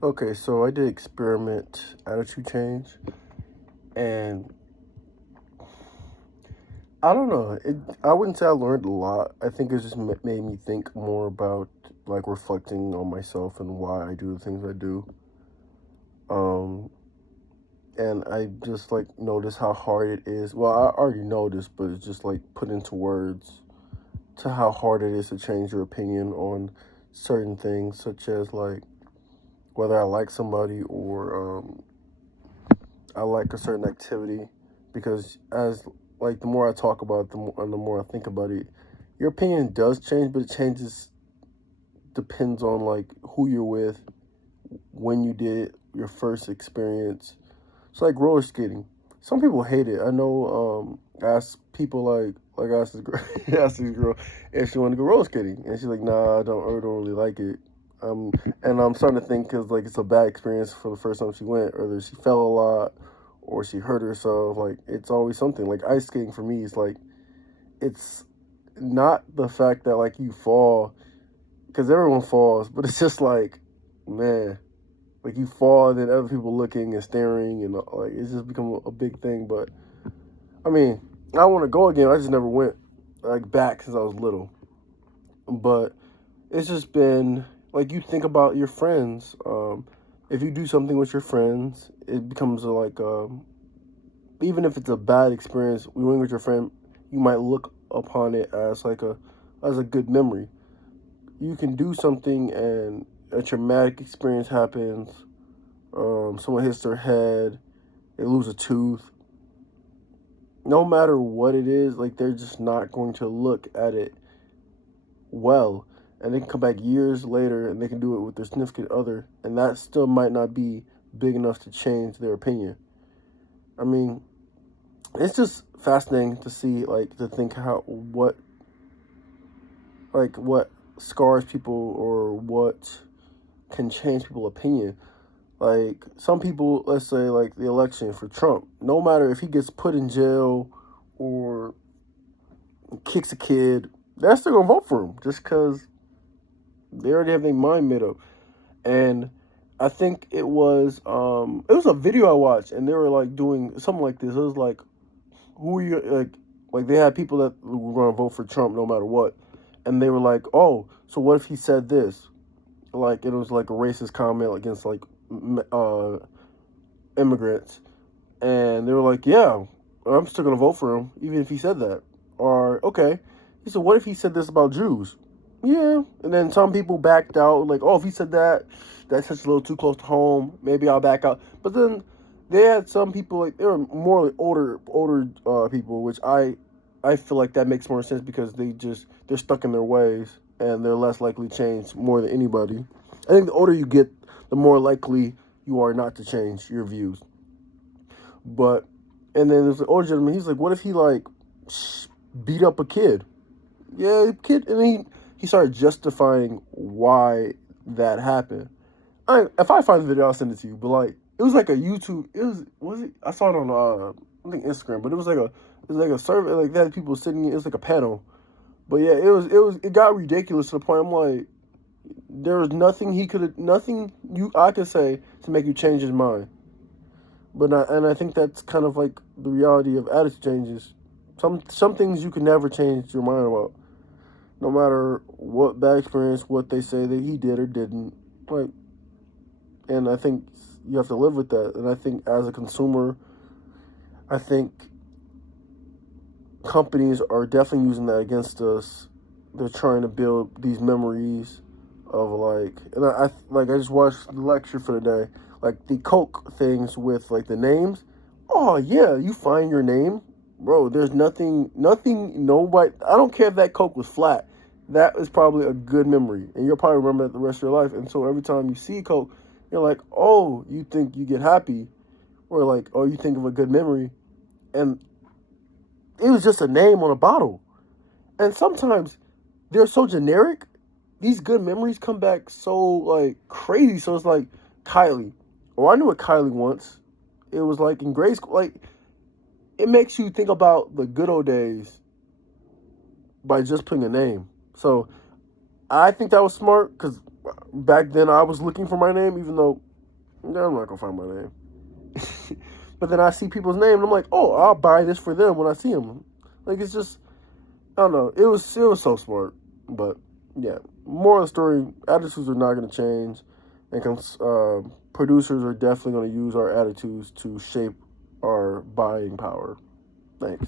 Okay, so I did experiment attitude change, and I don't know. I wouldn't say I learned a lot. I think it just made me think more about like reflecting on myself and why I do the things I do. Um, and I just like notice how hard it is. Well, I already know this, but it's just like put into words to how hard it is to change your opinion on certain things, such as like whether I like somebody or I like a certain activity, because as like the more I talk about it, the more I think about it, your opinion does change, but it changes depends on like who you're with, when you did your first experience. It's like roller skating. Some people hate it. I know. I asked people like I asked this girl, asked this girl if she wanted to go roller skating, and she's like, "Nah, I don't really like it." Um, and I'm starting to think because like it's a bad experience for the first time she went, or that she fell a lot, or she hurt herself. Like it's always something. Like ice skating for me is like it's not the fact that like you fall because everyone falls, but it's just like, man, like you fall and then other people looking and staring and like it's just become a big thing. But I mean, I want to go again. I just never went like back since I was little. But it's just been like you think about your friends. If you do something with your friends, it becomes like even if it's a bad experience, we went with your friend, you might look upon it as like a good memory. You can do something and a traumatic experience happens. Someone hits their head, they lose a tooth. No matter what it is, like they're just not going to look at it well. And they can come back years later and they can do it with their significant other, and that still might not be big enough to change their opinion. I mean, it's just fascinating to see, like, to think how what scars people or what can change people's opinion. Like some people, let's say, like the election for Trump. No matter if he gets put in jail or kicks a kid, they're still gonna vote for him just because they already have their mind made up. And I think it was a video I watched, and they were like doing something like this. It was like who are you like they had people that were gonna vote for Trump no matter what, and they were like, oh, so what if he said this? Like it was like a racist comment against like immigrants, and they were like, yeah, I'm still gonna vote for him even if he said that. Or okay, he said, what if he said this about Jews? Yeah, and then some people backed out, like, oh, if he said that, that's just a little too close to home. Maybe I'll back out. But then they had some people like they were more like older people, which I feel like that makes more sense because they're stuck in their ways and they're less likely to change more than anybody. I think the older you get, the more likely you are not to change your views. But and then there's an older gentleman. He's like, what if he like beat up a kid? Yeah, kid, and he started justifying why that happened. If I find the video, I'll send it to you. But like, it was like a YouTube. Was it? I saw it on I think Instagram, but it was like a survey like that. People sitting. It was like a panel. But yeah, it got ridiculous to the point. I'm like, there was nothing he could have, nothing you I could say to make you change his mind. And I think that's kind of like the reality of attitude changes. Some things you can never change your mind about, no matter what bad experience, what they say that he did or didn't. Like, and I think you have to live with that. And I think as a consumer, I think companies are definitely using that against us. They're trying to build these memories of like, and I just watched the lecture for the day, like the Coke things with like the names. Oh yeah, you find your name, bro. There's nothing. Nobody. I don't care if that Coke was flat. That is probably a good memory, and you'll probably remember it the rest of your life. And so every time you see Coke, you're like, oh, you think you get happy, or like, oh, you think of a good memory, and it was just a name on a bottle. And sometimes they're so generic, these good memories come back so like crazy. So it's like Kylie. Oh, I knew what Kylie once. It was like in grade school. Like it makes you think about the good old days by just putting a name. So I think that was smart because back then I was looking for my name, even though I'm not gonna find my name. But then I see people's name and I'm like, oh, I'll buy this for them when I see them. Like it's just, I don't know. It was so smart. But yeah, more of the story. Attitudes are not gonna change, and producers are definitely gonna use our attitudes to shape our buying power. Thanks.